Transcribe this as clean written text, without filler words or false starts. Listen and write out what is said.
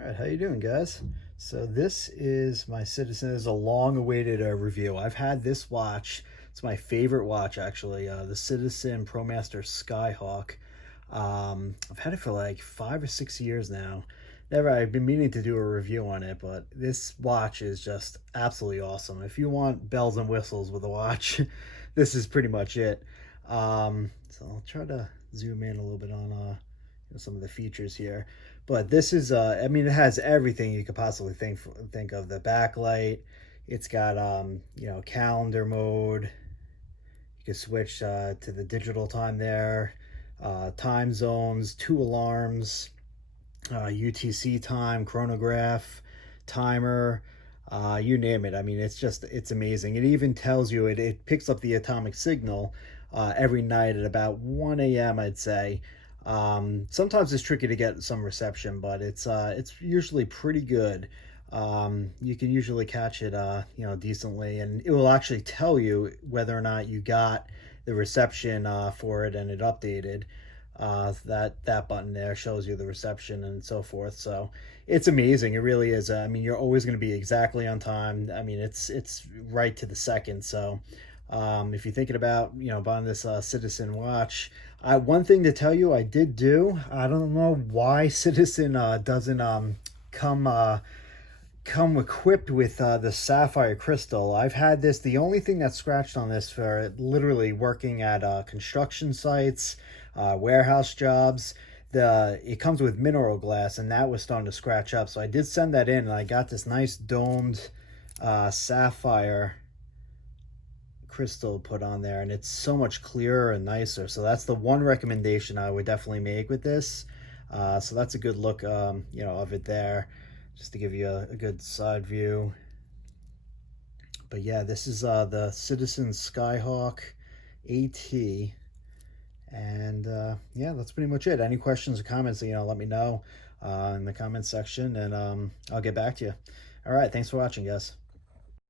All right, how you doing, guys? So this is my Citizen. This is a long-awaited review. I've had this watch. It's my favorite watch, actually. The Citizen Promaster Skyhawk. I've had it for like 5 or 6 years now. I've been meaning to do a review on it, but this watch is just absolutely awesome. If you want bells and whistles with a watch, this is pretty much it. So I'll try to zoom in a little bit on some of the features here. But this is, I mean, it has everything you could possibly think of. The backlight, it's got, calendar mode. You can switch to the digital time there, time zones, 2 alarms, UTC time, chronograph, timer, you name it. I mean, it's amazing. It even tells you, it picks up the atomic signal every night at about 1 a.m., I'd say. Sometimes it's tricky to get some reception, but it's usually pretty good. You can usually catch it, decently, and it will actually tell you whether or not you got the reception for it and it updated. That button there shows you the reception and so forth. So it's amazing. It really is. I mean, you're always going to be exactly on time. I mean, it's right to the second. So if you're thinking about buying this Citizen watch, one thing to tell you, I did do. I don't know why Citizen doesn't come equipped with the Sapphire crystal. I've had this. The only thing that's scratched on this for literally working at construction sites, warehouse jobs. It comes with mineral glass, and that was starting to scratch up. So I did send that in, and I got this nice domed sapphire crystal put on there, and it's so much clearer and nicer. So that's the one recommendation I would definitely make with this. So that's a good look, of it there, just to give you a good side view. But yeah, this is the Citizen Skyhawk AT. And yeah, that's pretty much it. Any questions or comments, let me know in the comments section, and I'll get back to you. All right, thanks for watching, guys.